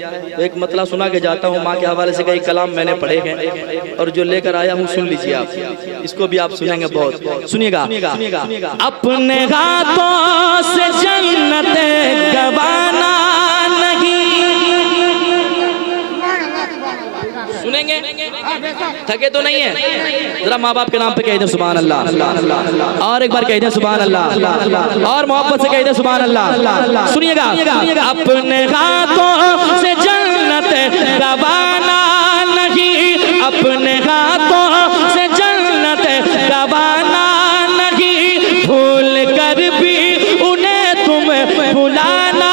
तो एक मतलब सुना के जाता हूँ। माँ के हवाले से कई कलाम मैंने पढ़े हैं और जो लेकर आया हूँ सुन लीजिए आप, इसको भी आप सुनेंगे बहुत। सुनिएगा। अपने हाथों से जन्नत गवाना नहीं, सुनेंगे, थके तो नहीं है? जरा माँ बाप के नाम पे कह दे सुभान अल्लाह, और एक बार कह दे सुभान अल्लाह, और मोहब्बत से कह दे सुभान अल्लाह। सुनिएगा। अपने हाथों से जन्नत गवाना नहीं, अपने हाथों से जन्नत गवाना नहीं, भूल कर भी उन्हें तुम भुलाना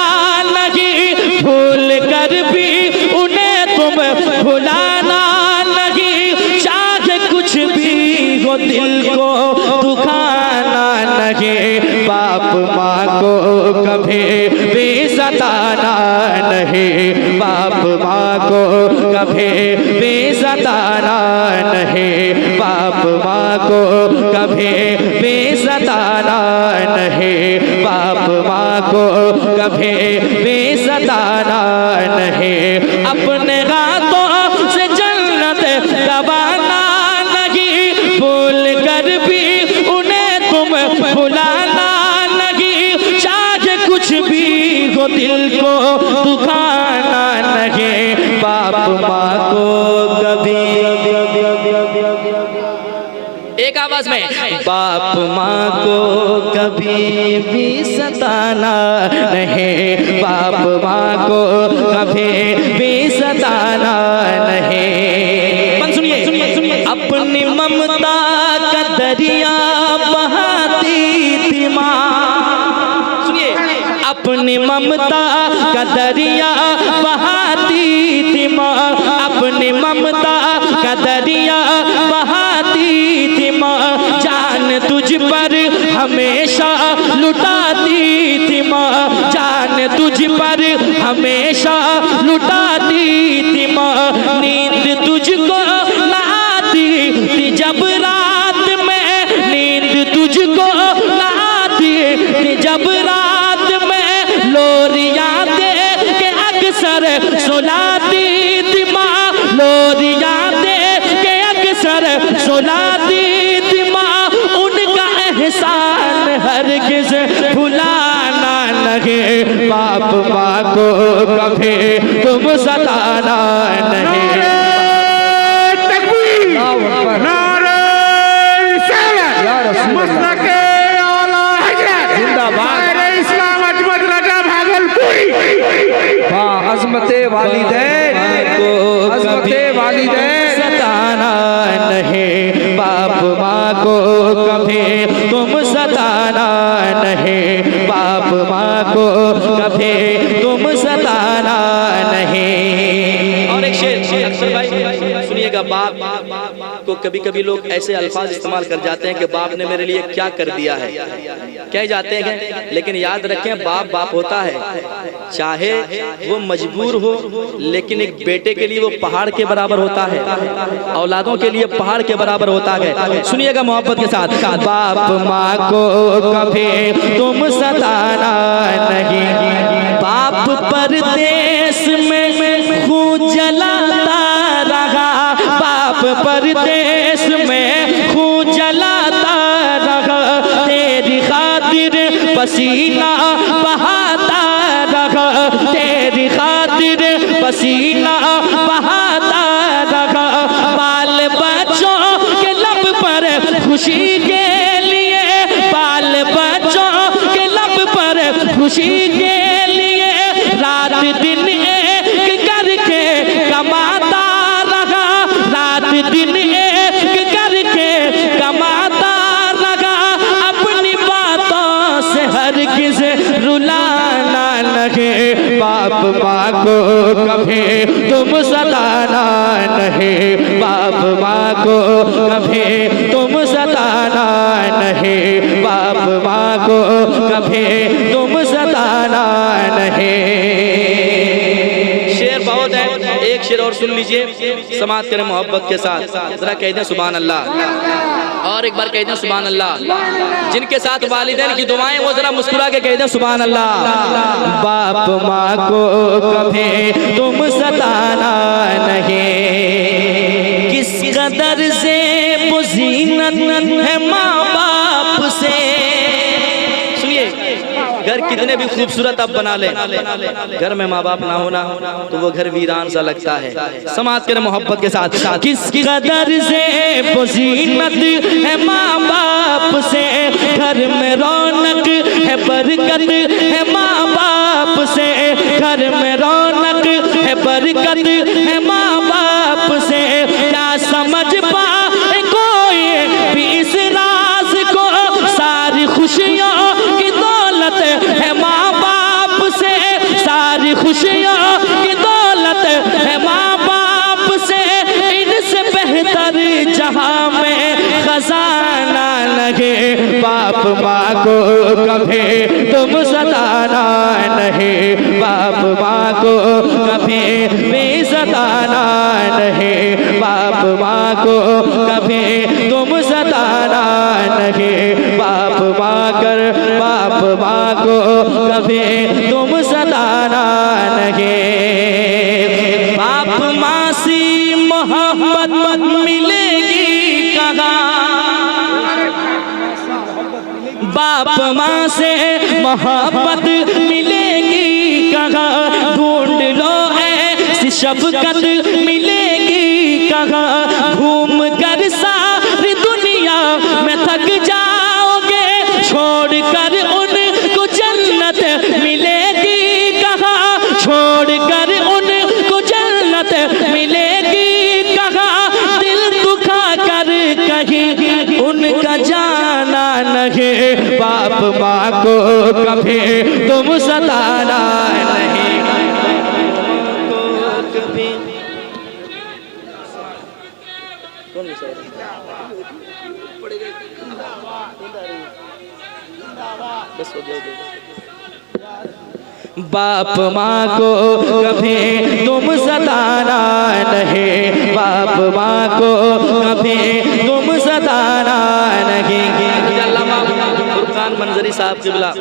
नहीं, भूल कर भी उन्हें तुम भुलाना नहीं, चाहे कुछ भी हो दिल को दुखाना नहीं, बाप माँ को कभी भी सताना नहीं, बाप माँ को कभी भी सताना नहीं, बाप माँ को कभी भी सताना नहीं, बाप माँ को कभी भी सताना नहीं, अपने हाथों से जन्नत गवाना नहीं, भूल कर भी उन्हें तुम भुलाना नहीं, चाहे कुछ भी हो दिल को दुखाना नहीं, बाप माँ को कभी, एक आवाज में, बाप माँ को कभी भी सताना नहीं, बाप माँ को कभी भी सताना नहीं। सुनिए, अपनी ममता का दरिया बहाती थी माँ, सुनिए, अपनी ममता का दरिया बहाती थी माँ, अपनी ममता का दरिया बहाती थी माँ, जान तुझ पर हमेशा लुटाती थी माँ, जान तुझ पर हमेशा लुटाती थी माँ, नींद तुझको न आती थी जब रात में, नींद तुझको न आती थी जब रात में, लोरियां दे के अक्सर सुलाती थी माँ, लोरियां दे के अक्सर सुलाती थी माँ, उनका एहसान हरगिज़ भुलाना नहीं, बाप माँ को कभी तुम सताना नहीं। अज़मते वालिदैन, अज़मते वालिदैन, सताना नहीं, बाप माँ को कभी तुम सताना नहीं, बाप माँ को कभी तुम सताना नहीं। और एक शेर अक्सर भाई सुनिएगा, बाप को कभी कभी लोग ऐसे अल्फाज इस्तेमाल कर जाते हैं कि बाप ने मेरे लिए क्या कर दिया है, कह जाते हैं, लेकिन याद रखें बाप बाप होता है, चाहे वो मजबूर हो, लेकिन एक बेटे के लिए वो पहाड़ के बराबर होता है, औलादों के लिए पहाड़ के बराबर होता है। सुनिएगा मोहब्बत के साथ, बाप माँ को कभी तुम सताना नहीं, बाप परदेश में खून जलाता रहा, बाप परदेश में खून जलाता रहा, तेरी खातिर पसीना बहाता रहा, तेरी खातिर पसीना बहाता रहा, बाल बच्चों के लब पर खुशी के लिए, बाल बच्चों के लब पर खुशी के लिए, रात दिन एक करके कमाता रहा, रात दिन एक करके कमाता रहा, अपनी बातों से हरगिज़ रुलाना नहीं, बाप माँ को कभी तुम सताना नहीं, बाप माँ को कभी तुम सताना नहीं, बाप माँ को कभी तुम सताना नहीं। शेर बहुत है, एक शेर और सुन लीजिए, समात करें मोहब्बत के साथ, जरा कह दें सुभान अल्लाह, और एक बार कह दें सुभान अल्लाह। जिनके साथ वालिदैन की दुआएं वो जरा मुस्कुरा के कह दें सुभान अल्लाह। बाप माँ को कभी तुम सताना नहीं, किस कदर से पुजीनत है माँ बाप से। सुनिए, घर कितने भी खूबसूरत आप बना लें, घर में माँ बाप ना होना तो वो घर वीरान सा लगता है। समाज के मोहब्बत के साथ, किस कदर से पुजीनत है माँ बाप से, घर में रौनक है बरकत है माँ बाप से, घर में रौनक है बरकत है माँ बाप से। क्या समझ पाए कोई भी इस राज को, सारी खुशियों की दौलत है माँ बाप से, सारी खुशियों की दौलत है माँ बाप से। इनसे बेहतर जहां में खजाना लगे, बाप माँ को कभी तुम सताना नहीं, बाप माँ को कभी भी सताना नहीं, बाप माँ को कभी तुम सताना नहीं, बाप माँ को कभी तुम सताना नहीं। बाप माँ सी मोहब्बत मिलेगी कहाँ, बाप माँ से मोहब्बत मिलेगी कहाँ, ढूंढ लो ऐसी शफकत मिलेगी कहाँ। घूम कर सारी दुनिया में थक जाओगे, छोड़ कर उनको जन्नत मिलेगी कहाँ, छोड़ कर उनको जन्नत मिलेगी कहाँ। दिल दुखा कर कहीं उनका जाना नहीं, बाप माँ को कभी तुम सताना नहीं। बाप माँ को कभी तुम सताना नहीं, बाप माँ को कभी तुम सताना नहीं। फुरकान मंजरी साहब क़िबला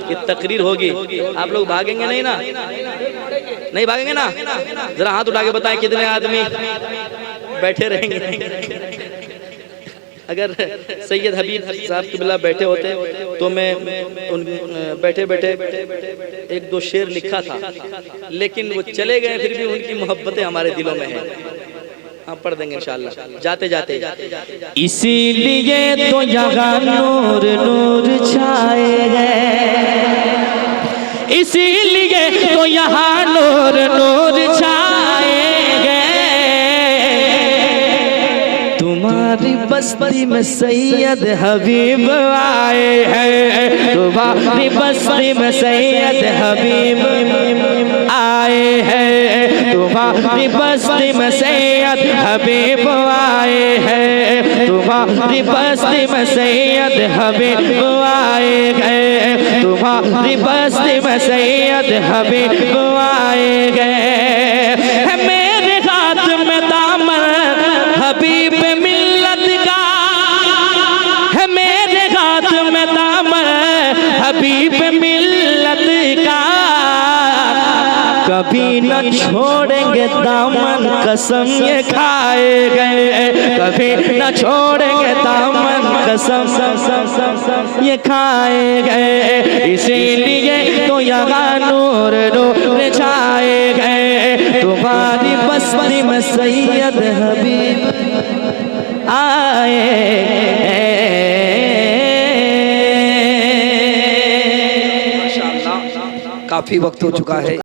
की तकरीर होगी, आप लोग भागेंगे नहीं ना, नहीं भागेंगे ना? जरा हाथ उठा के बताएं कितने आदमी बैठे रहेंगे। अगर सैयद हबीब साहब क़िबला बैठे होते तो मैं उन बैठे बैठे एक दो शेर लिखा था, लेकिन वो चले गए, फिर भी उनकी मोहब्बतें हमारे दिलों में हैं। हाँ, पढ़ देंगे इंशाअल्लाह जाते जाते। इसीलिए तो यहाँ नूर नूर छाए गए, इसीलिए तो यहाँ नूर नूर छाए गए। तुम्हारी बस्ती में सैयद हबीब आए हैं, तुम्हारी बस्ती में सैयद हबीब आए हैं, तुम्हारी बस्ती में सैयद हबीब आए हैं, तुम्हारी बस्ती में सैयद हबीब आए हैं, तुम्हारी बस्ती में सैयद हबीब आए गए। मेरे हाथ में दामन हबीब मिल्लत का है, मेरे हाथ में दामन हबीब मिल्लत का। कभी न छोड़ेंगे दामन कसम ये खाए गए, कभी न छोड़ेंगे दामन कसम ये खाए गए। इसीलिए तो यहाँ नूर नूर छाए गए, तुम्हारी बस्ती में सैयद हबीब आए। काफी वक्त हो चुका है।